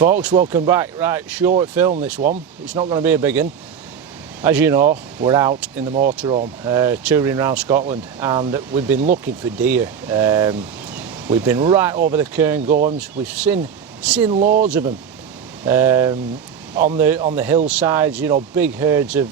Folks, welcome back. Right, short film this one. It's not going to be a big one. As you know, we're out in the motorhome touring around Scotland, and we've been looking for deer. We've been right over the Cairngorms. We've seen loads of them on the hillsides. You know, big herds of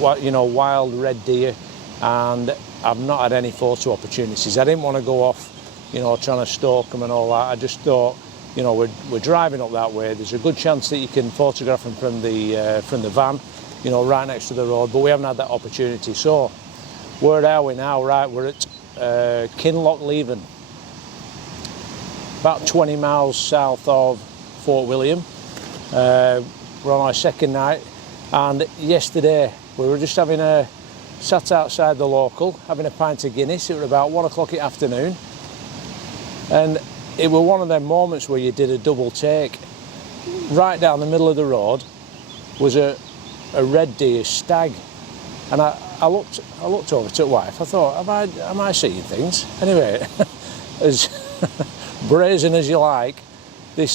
wild red deer, and I've not had any photo opportunities. I didn't want to go off, trying to stalk them and all that. I just thought, we're driving up that way. There's a good chance that you can photograph them from the van, right next to the road. But we haven't had that opportunity. So, where are we now? Right, we're at Kinlochleven, about 20 miles south of Fort William. We're on our second night, and yesterday we were just sat outside the local, having a pint of Guinness. It was about 1 o'clock in the afternoon, and it was one of them moments where you did a double take. Right down the middle of the road was a red deer stag, and I looked over to the wife. I thought, am I seeing things? Anyway, as brazen as you like, this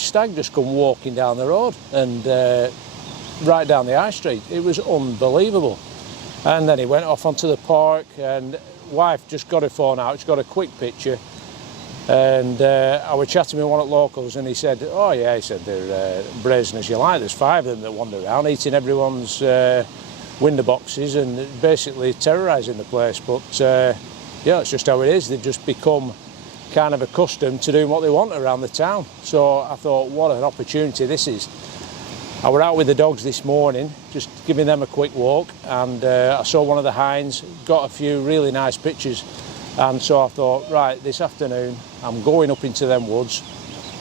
stag just come walking down the road and right down the high street. It was unbelievable. And then he went off onto the park, and wife just got her phone out. She got a quick picture. And I was chatting with one at Locals, and he said, oh yeah, he said, they're brazen as you like. There's 5 of them that wander around eating everyone's window boxes and basically terrorising the place. But yeah, it's just how it is. They've just become kind of accustomed to doing what they want around the town. So I thought, what an opportunity this is. I was out with the dogs this morning, just giving them a quick walk, and I saw one of the hinds, got a few really nice pictures. And so I thought, right, this afternoon I'm going up into them woods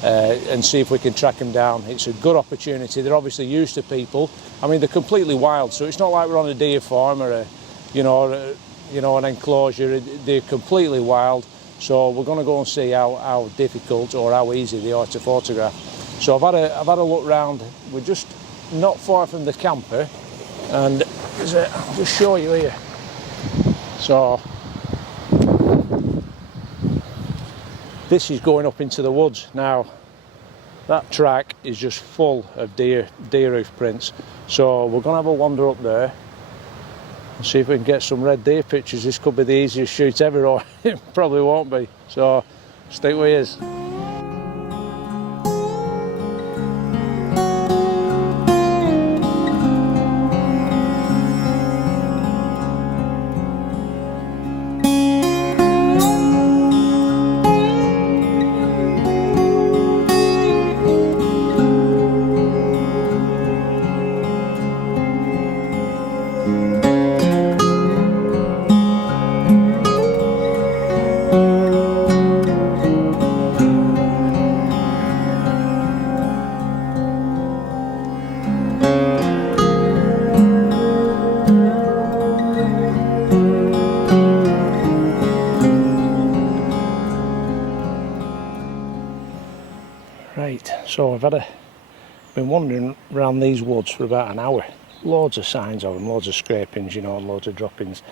and see if we can track them down. It's a good opportunity. They're obviously used to people. I mean, they're completely wild, so it's not like we're on a deer farm or an enclosure. They're completely wild. So we're going to go and see how difficult or how easy they are to photograph. So I've had a look round. We're just not far from the camper, and I'll just show you here. So this is going up into the woods. Now, that track is just full of deer hoof prints. So we're going to have a wander up there and see if we can get some red deer pictures. This could be the easiest shoot ever, or it probably won't be. So stick with us. Right, so I've been wandering around these woods for about an hour. Loads of signs of them, loads of scrapings, loads of droppings.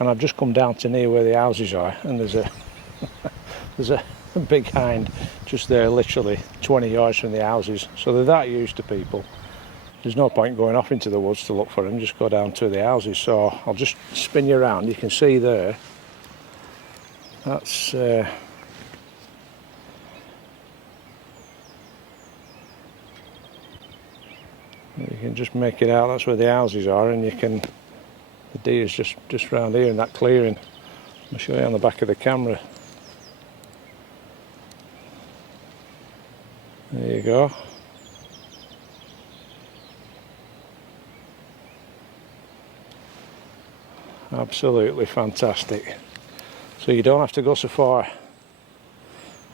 And I've just come down to near where the houses are, and there's a big hind just there, literally 20 yards from the houses. So they're that used to people. There's no point going off into the woods to look for them, just go down to the houses. So I'll just spin you around. You can see there, that's you can just make it out. That's where the houses are, and the deer's just round here in that clearing. I'll show you on the back of the camera. There you go. Absolutely fantastic. So you don't have to go so far.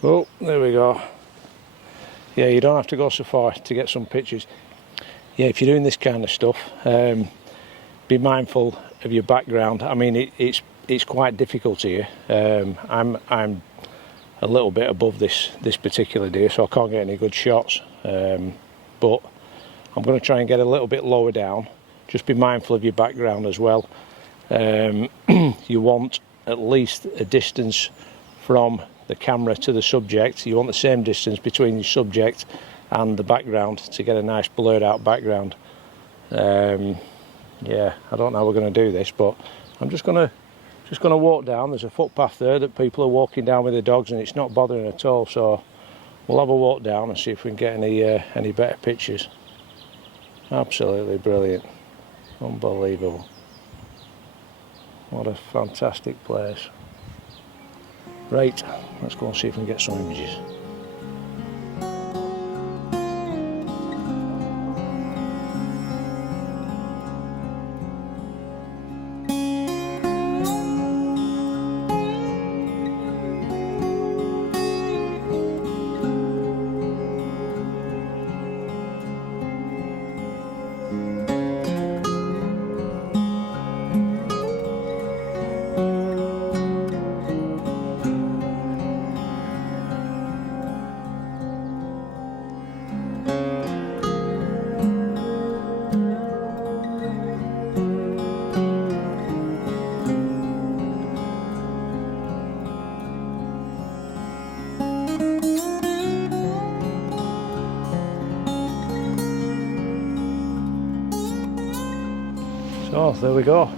Oh, there we go. Yeah, you don't have to go so far to get some pictures. Yeah, if you're doing this kind of stuff, be mindful of your background. I mean, it's quite difficult here. I'm a little bit above this particular deer, so I can't get any good shots. But I'm going to try and get a little bit lower down. Just be mindful of your background as well. You want at least a distance from the camera to the subject. You want the same distance between your subject and the background to get a nice blurred out background. Yeah, I don't know how we're going to do this, but I'm just going to walk down. There's a footpath there that people are walking down with their dogs, and it's not bothering at all. So we'll have a walk down and see if we can get any better pictures. Absolutely brilliant, unbelievable. What a fantastic place. Right, let's go and see if we can get some images. So there we go.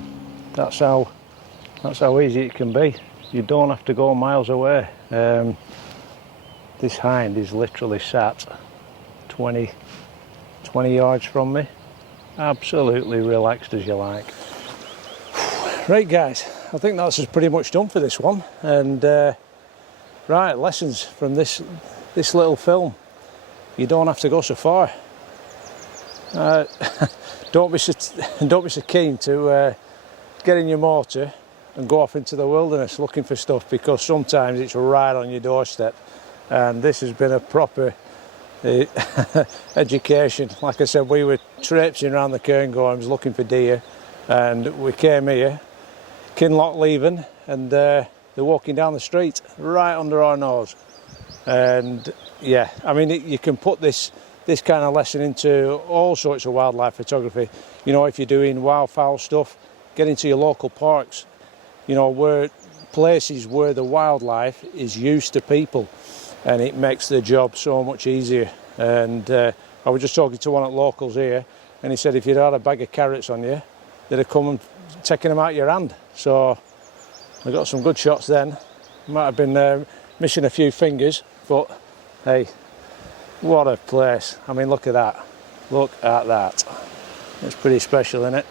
That's how easy it can be. You don't have to go miles away. This hind is literally sat 20 yards from me. Absolutely relaxed as you like. Right guys, I think that's pretty much done for this one. And right, lessons from this little film. You don't have to go so far. Don't be so keen to get in your motor and go off into the wilderness looking for stuff, because sometimes it's right on your doorstep. And this has been a proper education. Like I said, we were traipsing around the Cairngorms looking for deer, and we came here, Kinlochleven, and they're walking down the street right under our nose. And yeah, I mean, you can put this kind of lesson into all sorts of wildlife photography. You know, if you're doing wildfowl stuff, get into your local parks, you know, where places where the wildlife is used to people, and it makes the job so much easier. And I was just talking to one at locals here, and he said if you'd had a bag of carrots on you, they'd have come and taken them out of your hand. So I got some good shots then. Might have been missing a few fingers, but hey, what a place. I mean, look at that. Look at that. It's pretty special, isn't it?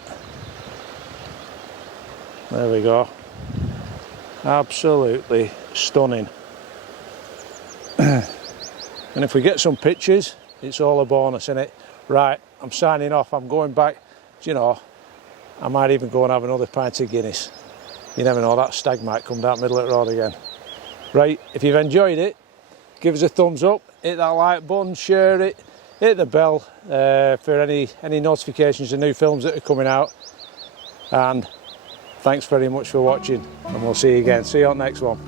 There we go. Absolutely stunning. And if we get some pictures, it's all a bonus, isn't it? Right, I'm signing off. I'm going back. Do you know, I might even go and have another pint of Guinness. You never know, that stag might come down the middle of the road again. Right, if you've enjoyed it, give us a thumbs up, hit that like button, share it, hit the bell for any notifications of new films that are coming out. And thanks very much for watching, and we'll see you again. See you on the next one.